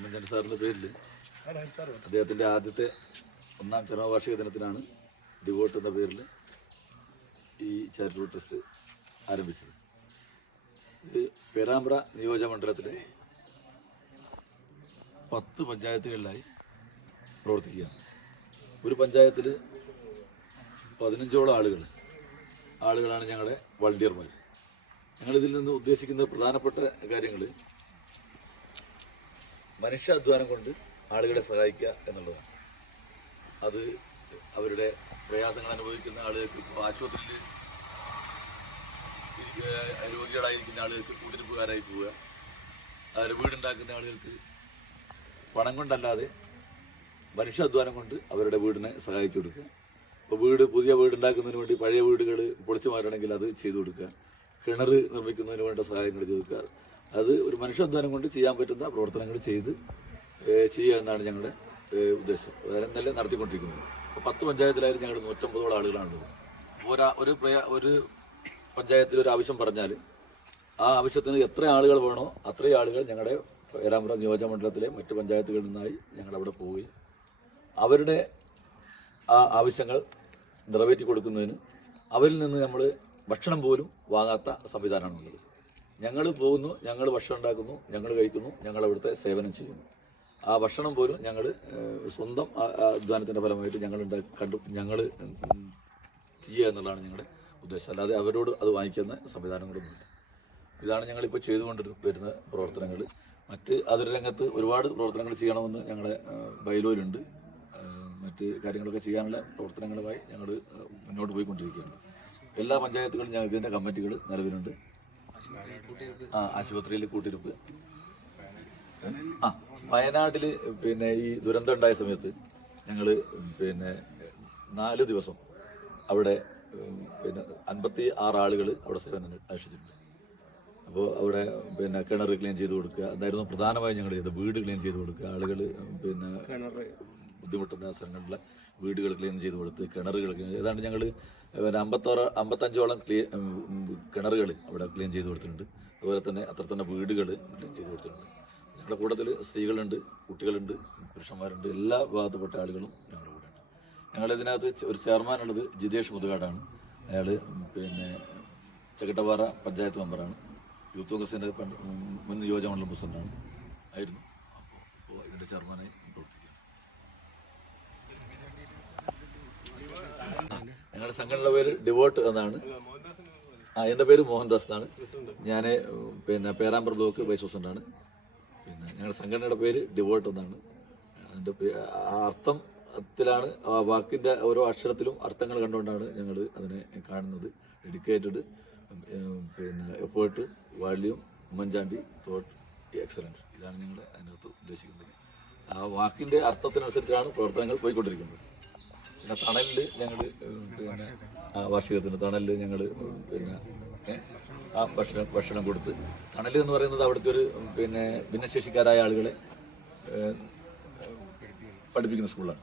ഉമ്മൻചാണ്ടി സാറിന്റെ പേരിൽ അദ്ദേഹത്തിന്റെ ആദ്യത്തെ ഒന്നാം ചരമവാർഷിക ദിനത്തിനാണ് ഡിവോട്ട് എന്ന പേരിൽ ഈ ചാരിറ്റബിൾ ട്രസ്റ്റ് ആരംഭിച്ചത്. ഇത് പേരാമ്പ്ര നിയോജകമണ്ഡലത്തിലെ പത്ത് പഞ്ചായത്തുകളിലായി പ്രവർത്തിക്കുകയാണ്. ഒരു പഞ്ചായത്തിൽ പതിനഞ്ചോളം ആളുകൾ ആളുകളാണ് ഞങ്ങളുടെ വളണ്ടിയർമാർ ഞങ്ങളിതിൽ നിന്ന് ഉദ്ദേശിക്കുന്ന പ്രധാനപ്പെട്ട കാര്യങ്ങൾ മനുഷ്യാധ്വാനം കൊണ്ട് ആളുകളെ സഹായിക്കുക എന്നുള്ളതാണ്. അത് അവരുടെ പ്രയാസങ്ങൾ അനുഭവിക്കുന്ന ആളുകൾക്ക് ഇപ്പോൾ ആശുപത്രിയിൽ രോഗികളായിരിക്കുന്ന ആളുകൾക്ക് കൂട്ടിരിപ്പുകാരായി പോവുക അവരുടെ വീടുണ്ടാക്കുന്ന ആളുകൾക്ക് പണം കൊണ്ടല്ലാതെ മനുഷ്യാധ്വാനം കൊണ്ട് അവരുടെ വീടിനെ സഹായിച്ചു കൊടുക്കുക. ഇപ്പോൾ വീട് പുതിയ വീടുണ്ടാക്കുന്നതിന് വേണ്ടി പഴയ വീടുകൾ പൊളിച്ചു മാറണമെങ്കിൽ അത് ചെയ്തു കൊടുക്കുക. കിണർ നിർമ്മിക്കുന്നതിന് വേണ്ട സഹായങ്ങൾ ചോദിക്കാറ്. അത് ഒരു മനുഷ്യാധ്വാനം കൊണ്ട് ചെയ്യാൻ പറ്റുന്ന പ്രവർത്തനങ്ങൾ ചെയ്ത് ചെയ്യുക എന്നാണ് ഞങ്ങളുടെ ഉദ്ദേശം. അതായത് ഇന്നലെ നടത്തിക്കൊണ്ടിരിക്കുന്നത്. അപ്പോൾ പത്ത് പഞ്ചായത്തിലായിരുന്നു ഞങ്ങൾ നൂറ്റമ്പതോളം ആളുകളാണുള്ളത്. ഒരാ ഒരു പ്രയ ഒരു പഞ്ചായത്തിൽ ഒരു ആവശ്യം പറഞ്ഞാൽ ആ ആവശ്യത്തിന് എത്ര ആളുകൾ വേണോ അത്രയും ആളുകൾ ഞങ്ങളുടെ ഏരാമ്പ്ര നിയോജക മണ്ഡലത്തിലെ മറ്റ് പഞ്ചായത്തുകളിൽ നിന്നായി ഞങ്ങളവിടെ പോവുകയും അവരുടെ ആ ആവശ്യങ്ങൾ നിറവേറ്റി കൊടുക്കുന്നതിന് അവരിൽ നിന്ന് നമ്മൾ ഭക്ഷണം പോലും വാങ്ങാത്ത സംവിധാനമാണുള്ളത്. ഞങ്ങൾ പോകുന്നു ഞങ്ങൾ ഭക്ഷണം ഉണ്ടാക്കുന്നു ഞങ്ങൾ കഴിക്കുന്നു ഞങ്ങൾ അവിടുത്തെ സേവനം ചെയ്യുന്നു. ആ ഭക്ഷണം പോലും ഞങ്ങൾ സ്വന്തം അധ്വാനത്തിന്റെ ഫലമായിട്ട് ഞങ്ങൾ കണ്ടു ഞങ്ങൾ ചെയ്യുക എന്നുള്ളതാണ് ഞങ്ങളുടെ ഉദ്ദേശം. അല്ലാതെ അവരോട് അത് വാങ്ങിക്കുന്ന സംവിധാനങ്ങളൊന്നുമില്ല. ഇതാണ് ഞങ്ങളിപ്പോൾ ചെയ്തുകൊണ്ട് വരുന്ന പ്രവർത്തനങ്ങൾ. മറ്റ് അതൊരു രംഗത്ത് ഒരുപാട് പ്രവർത്തനങ്ങൾ ചെയ്യണമെന്ന് ഞങ്ങളുടെ ബൈലോയിലുണ്ട് മറ്റ് കാര്യങ്ങളൊക്കെ ചെയ്യാനുള്ള പ്രവർത്തനങ്ങളുമായി ഞങ്ങൾ മുന്നോട്ട് പോയിക്കൊണ്ടിരിക്കുകയാണ്. എല്ലാ പഞ്ചായത്തുകളും ഞങ്ങൾക്ക് ഇതിന്റെ കമ്മിറ്റികൾ നിലവിലുണ്ട്. ആ ആശുപത്രിയിൽ കൂട്ടിരിപ്പ്. ആ വയനാട്ടിൽ പിന്നെ ഈ ദുരന്തം ഉണ്ടായ സമയത്ത് ഞങ്ങൾ പിന്നെ നാല് ദിവസം അവിടെ പിന്നെ അൻപത്തി ആറ് ആളുകൾ അവിടെ സേവനം അനുഷ്ഠിച്ചിട്ടുണ്ട് അപ്പോൾ അവിടെ പിന്നെ കിണർ ക്ലീൻ ചെയ്ത് കൊടുക്കുക. അതായിരുന്നു പ്രധാനമായും ഞങ്ങൾ ചെയ്തത്. വീട് ക്ലീൻ ചെയ്ത് കൊടുക്കുക. ആളുകൾ പിന്നെ ബുദ്ധിമുട്ടുന്ന സ്ഥലങ്ങളിലെ വീടുകൾ ക്ലീൻ ചെയ്ത് കൊടുത്ത് കിണറുകൾ ഏതാണ്ട് ഞങ്ങൾ പിന്നെ അമ്പത്തോറ അമ്പത്തഞ്ചോളം ക്ലീൻ കിണറുകൾ അവിടെ ക്ലീൻ ചെയ്ത് കൊടുത്തിട്ടുണ്ട്. അതുപോലെ തന്നെ അത്ര തന്നെ വീടുകൾ ക്ലീൻ ചെയ്ത് കൊടുത്തിട്ടുണ്ട്. ഞങ്ങളുടെ കൂട്ടത്തിൽ സ്ത്രീകളുണ്ട് കുട്ടികളുണ്ട് പുരുഷന്മാരുണ്ട്. എല്ലാ വിഭാഗത്തിൽപ്പെട്ട ആളുകളും ഞങ്ങളുടെ കൂടെ ഉണ്ട്. ഞങ്ങളുടെ ഇതിനകത്ത് ചെയർമാൻ ഒരു ചെയർമാനുള്ളത് ജിതേഷ് മുതുകാടാണ്. അയാൾ പിന്നെ ചകിട്ടപ്പാറ പഞ്ചായത്ത് മെമ്പറാണ്. യൂത്ത് കോൺഗ്രസിന്റെ മുൻ നിയോജകമണ്ഡലം പ്രസിഡന്റാണ് ആയിരുന്നു. അപ്പോൾ ഇതിന്റെ ചെയർമാനായി പ്രവർത്തിക്കുന്നു ഞങ്ങളുടെ സംഘടനയുടെ പേര് ഡിവോട്ട് എന്നാണ്. ആ എന്റെ പേര് മോഹൻദാസ് എന്നാണ്. ഞാൻ പിന്നെ പേരാമ്പ്ര ബ്ലോക്ക് വൈസ് പ്രസിഡന്റാണ്. പിന്നെ ഞങ്ങളുടെ സംഘടനയുടെ പേര് ഡിവോട്ട് എന്നാണ്. അതിന്റെ അർത്ഥത്തിലാണ് ആ വാക്കിന്റെ ഓരോ അക്ഷരത്തിലും അർത്ഥങ്ങൾ കണ്ടുകൊണ്ടാണ് ഞങ്ങൾ അതിനെ കാണുന്നത്. ഡെഡിക്കേറ്റഡ് പിന്നെ എഫേർട്ട് വാല്യൂം ഉമ്മൻചാണ്ടി തോട്ട് എക്സലൻസ് ഇതാണ് ഞങ്ങൾ അതിനകത്ത് ഉദ്ദേശിക്കുന്നത്. ആ വാക്കിന്റെ അർത്ഥത്തിനനുസരിച്ചാണ് പ്രവർത്തനങ്ങൾ പോയിക്കൊണ്ടിരിക്കുന്നത്. പിന്നെ തണലിൽ ഞങ്ങൾ പിന്നെ വാർഷികത്തിന് തണലിൽ ഞങ്ങൾ പിന്നെ ആ ഭക്ഷണം ഭക്ഷണം കൊടുത്ത്. തണൽ എന്ന് പറയുന്നത് അവിടുത്തെ ഒരു പിന്നെ ഭിന്നശേഷിക്കാരായ ആളുകളെ പഠിപ്പിക്കുന്ന സ്കൂളാണ്.